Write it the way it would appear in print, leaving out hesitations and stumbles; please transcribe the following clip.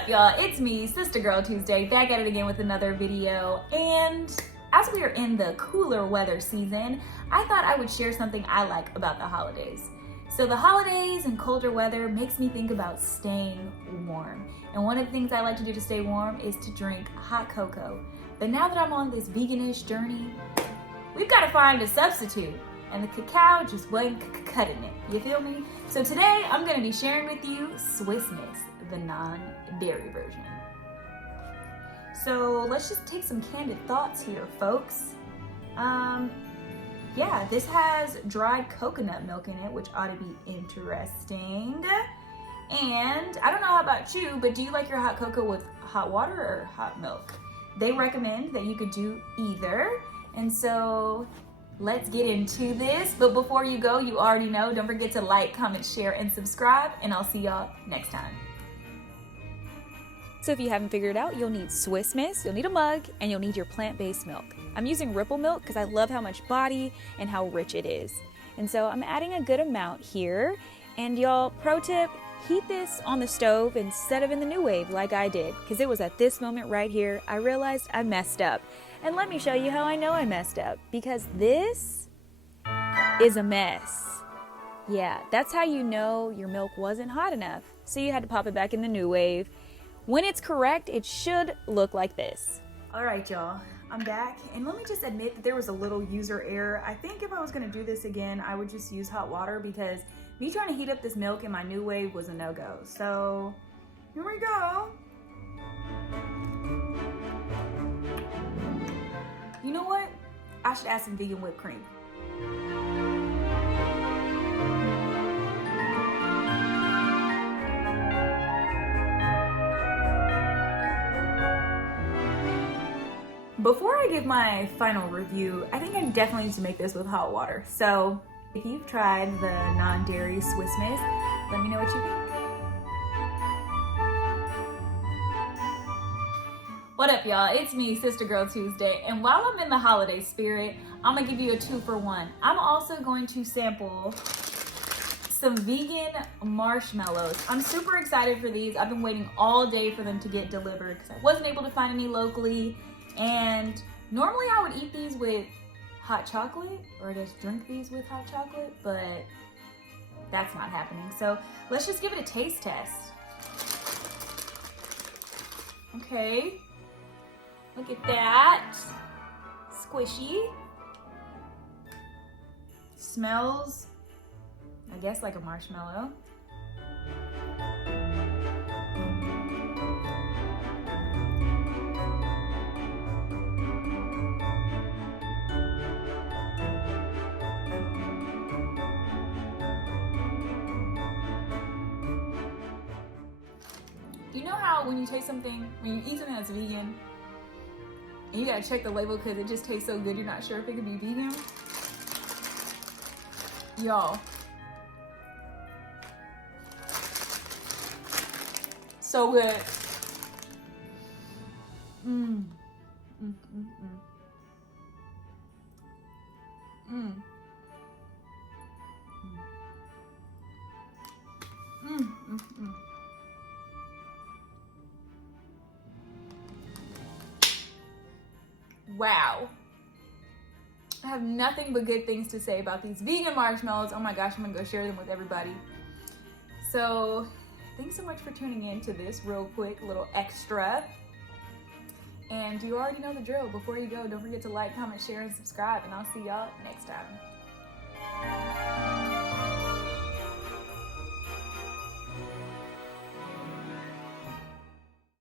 up, y'all? It's me, Sister Girl Tuesday, back at it again with another video. And as we are in the cooler weather season, I thought I would share something I like about the holidays. So the holidays and colder weather makes me think about staying warm. And one of the things I like to do to stay warm is to drink hot cocoa. But now that I'm on this veganish journey, we've got to find a substitute. And the cacao just wasn't cutting it. You feel me? So today I'm going to be sharing with you Swiss Miss, the non-dairy version. So let's just take some candid thoughts here, folks. Yeah, this has dried coconut milk in it, which ought to be interesting. And I don't know how about you, but do you like your hot cocoa with hot water or hot milk? They recommend that you could do either. And so let's get into this. But before you go, you already know, don't forget to like, comment, share, and subscribe. And I'll see y'all next time. So if you haven't figured it out, you'll need Swiss Miss, you'll need a mug, and you'll need your plant-based milk. I'm using Ripple milk because I love how much body and how rich it is. And so I'm adding a good amount here. And y'all, pro tip, heat this on the stove instead of in the New Wave like I did, because it was at this moment right here I realized I messed up. And let me show you how I know I messed up, because this is a mess. Yeah, that's how you know your milk wasn't hot enough. So you had to pop it back in the New Wave. When it's correct, it should look like this. All right, y'all, I'm back. And let me just admit that there was a little user error. I think if I was gonna do this again, I would just use hot water, because me trying to heat up this milk in my New Wave was a no-go. So here we go. You know what? I should add some vegan whipped cream. Before I give my final review, I think I definitely need to make this with hot water. So if you've tried the non-dairy Swiss Miss, let me know what you think. What up, y'all? It's me, Sister Girl Tuesday, and while I'm in the holiday spirit, I'm gonna give you a 2-for-1. I'm also going to sample some vegan marshmallows. I'm super excited for these. I've been waiting all day for them to get delivered because I wasn't able to find any locally. And normally I would eat these with hot chocolate, or just drink these with hot chocolate, but that's not happening. So let's just give it a taste test. Okay, look at that. Squishy. Smells, I guess, like a marshmallow. You know how when you taste something, when you eat something that's vegan, and you gotta check the label because it just tastes so good, you're not sure if it could be vegan? Y'all. So good. Mmm. Mmm, mmm, mmm. Mmm. Mmm, mmm, mmm. Wow. I have nothing but good things to say about these vegan marshmallows. Oh my gosh, I'm gonna go share them with everybody. So thanks so much for tuning in to this real quick little extra. And you already know the drill. Before you go, don't forget to like, comment, share, and subscribe, and I'll see y'all next time.